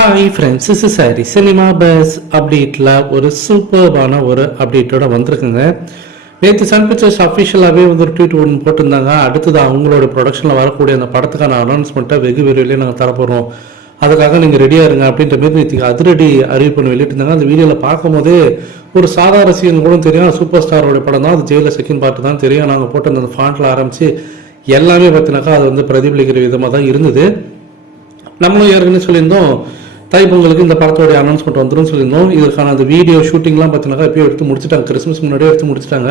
Hi friends is சாரி cinema buzz அப்டேட்டில் ஒரு சூப்பர்பான ஒரு அப்டேட்டோட வந்திருக்குங்க. நேற்று சன் பிக்சர்ஸ் அஃபிஷியலாகவே வந்து ஒரு ட்வீட் ஒன்று போட்டிருந்தாங்க. அடுத்தது அவங்களோட ப்ரொடக்ஷனில் வரக்கூடிய அந்த படத்துக்கான அனௌன்ஸ்மெண்ட்டை வெகு விரைவிலே நாங்கள் தரப்போகிறோம் அதுக்காக நீங்கள் ரெடியாக இருங்க அப்படின்ற மாதிரி நேற்று அதிரடி அறிவிப்பு வெளியிட்டிருந்தாங்க. அந்த வீடியோவில் பார்க்கும்போதே ஒரு சாதாரண ரசிகன் கூட தெரியும். சூப்பர் ஸ்டாரோட படம் தான். அது ஜெயிலில் செகண்ட் பார்ட் தான் தெரியும். நாங்கள் போட்டு அந்த ஃபாண்ட்டில் ஆரம்பித்து எல்லாமே பார்த்தினாக்கா அது வந்து பிரதிபலிக்கிற விதமாக தான் இருந்தது. நம்மளும் ஏற்கனவே சொல்லியிருந்தோம். தாய் பொங்கலுக்கு இந்த படத்தோடைய அனௌன்ஸ்மெண்ட் வந்துடும் சொல்லியிருந்தோம். இதுக்கான அந்த வீடியோ ஷூட்டிங்லாம் பார்த்தீங்கன்னா எப்பயோ எடுத்து முடிச்சிட்டாங்க. கிறிஸ்மஸ் முன்னாடியே எடுத்து முடிச்சிட்டாங்க.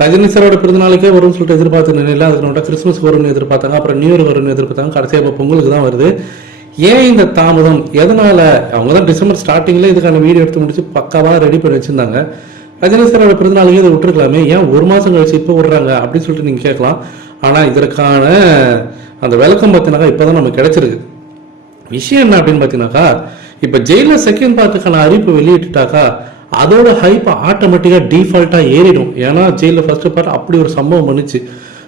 ரஜினி சாரோட பிறந்தநாளைக்கே வரும்னு சொல்லிட்டு எதிர்பார்த்த நிலையில் அதுக்கு கிறிஸ்மஸ் வரும்னு எதிர்பார்த்தாங்க. அப்புறம் நியூ இயர் வரும்னு எதிர்பார்த்தாங்க. கடைசியாக இப்போ பொங்கலுக்கு தான் வருது. ஏன் இந்த தாமதம்? எதனால? அவங்க தான் டிசம்பர் ஸ்டார்டிங்ல இதுக்கான வீடியோ எடுத்து முடிச்சு பக்காவாக ரெடி பண்ணி வச்சிருந்தாங்க. ரஜினி சாரோட பிறந்தநாளைக்கே இதை விட்டுருக்கலாமே. ஏன் ஒரு மாதம் கழிச்சு இப்போ விடுறாங்க? அப்படின்னு சொல்லிட்டு நீங்கள் கேட்கலாம். ஆனால் இதற்கான அந்த விளக்கம் பார்த்தீங்கன்னா இப்போ தான் நமக்கு கிடைச்சிருக்கு. விஷயம் என்ன அப்படின்னு பார்த்தீங்கன்னாக்கா இப்போ ஜெயிலில் செகண்ட் பார்த்துக்கான அறிவிப்பு வெளியிட்டுட்டாக்கா அதோட ஹைப் ஆட்டோமேட்டிக்காக டிஃபால்ட்டாக ஏறிடும். ஏன்னா ஜெயிலில் ஃபர்ஸ்ட் பார்ட் அப்படி ஒரு சம்பவம் பண்ணுச்சு.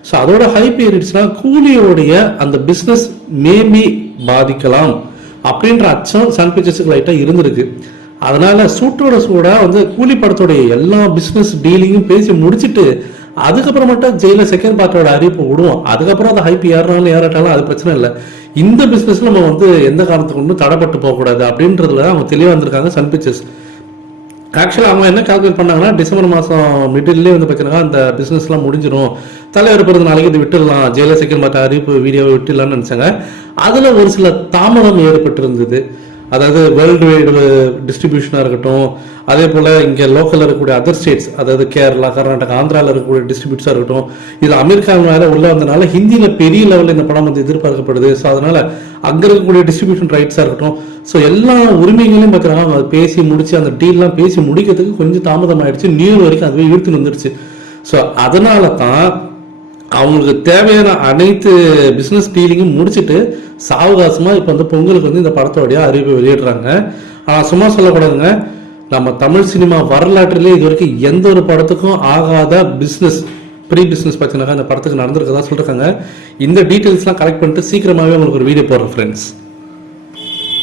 ஸோ அதோட ஹைப் ஏறிடுச்சுன்னா கூலியோடைய அந்த பிஸ்னஸ் மேபி பாதிக்கலாம் அப்படின்ற அச்சம் சன் பிக்சர்ஸுக்கு லைட்டாக இருந்திருக்கு. அதனால சூட்டோட சூடாக வந்து கூலி படத்தோடைய எல்லா பிஸ்னஸ் டீலிங்கும் பேசி முடிச்சிட்டு அதுக்கப்புறமேட்டா ஜெயில செகண்ட் பார்ட்டோட அறிவிப்பு விடுவோம். அதுக்கப்புறம் அந்த ஹைப் ஏறினாலும் ஏறட்டாலும் அது பிரச்சனை இல்லை. இந்த பிஸ்னஸ் நம்ம வந்து எந்த காரணத்துக்கு ஒன்றும் தடைப்பட்டு போகக்கூடாது அப்படின்றதுல அவங்க தெளிவாக வந்திருக்காங்க சன் பிக்சர்ஸ் ஆக்சுவலாக அவங்க என்ன கால்குலேட் பண்ணாங்கன்னா டிசம்பர் மாதம் மிடில்லே வந்து பார்த்தீங்கன்னா அந்த பிஸ்னஸ்லாம் முடிஞ்சிடும் தலைவர் பிறந்த நாளைக்கு இது விட்டுடலாம். ஜெயலலிதா செகண்ட் பார்ட் அறிவிப்பு வீடியோவை விட்டுடலாம்னு நினச்சாங்க. அதில் ஒரு சில தாமதம் ஏற்பட்டு இருந்தது அதாவது வேர்ல்டு வைடு டிஸ்ட்ரிபியூஷனாக இருக்கட்டும் அதே போல் இங்கே லோக்கலில் இருக்கக்கூடிய அதர் ஸ்டேட்ஸ் அதாவது கேரளா கர்நாடகா ஆந்திராவில் இருக்கக்கூடிய டிஸ்ட்ரிபியூட்ஸாக இருக்கட்டும் இது அமெரிக்கா மேலே உள்ள வந்தனால ஹிந்தியில் பெரிய லெவலில் இந்த படம் வந்து எதிர்பார்க்கப்படுது. ஸோ அதனால் அங்கே இருக்கக்கூடிய டிஸ்ட்ரிபியூஷன் ரைட்ஸாக இருக்கட்டும் ஸோ எல்லா உரிமைகளையும் பார்த்தீங்கன்னா அவங்க பேசி முடிச்சு அந்த டீல்லாம் பேசி முடிக்கிறதுக்கு கொஞ்சம் தாமதம் ஆயிடுச்சு நியூ இயர் வரைக்கும் அதுவே இழுத்துன்னு வந்துடுச்சு. ஸோ அதனால தான் அவங்களுக்கு தேவையான அனைத்து பிஸ்னஸ் டீலிங்கும் முடிச்சுட்டு சாவகாசமாக இப்போ வந்து பொங்கலுக்கு வந்து இந்த படத்தோடைய அறிவிப்பை வெளியிடுறாங்க. ஆனால் சும்மா சொல்லக்கூடாதுங்க. நம்ம தமிழ் சினிமா வரலாற்றிலே இது வரைக்கும் எந்த ஒரு படத்துக்கும் ஆகாத பிஸ்னஸ் ப்ரீ பிஸ்னஸ் பார்த்தீங்கன்னா இந்த படத்துக்கு நடந்திருக்கதா சொல்லியிருக்காங்க இந்த டீட்டெயில்ஸ்லாம் கலெக்ட் பண்ணிட்டு சீக்கிரமாகவே உங்களுக்கு ஒரு வீடியோ போடுறேன் ஃப்ரெண்ட்ஸ்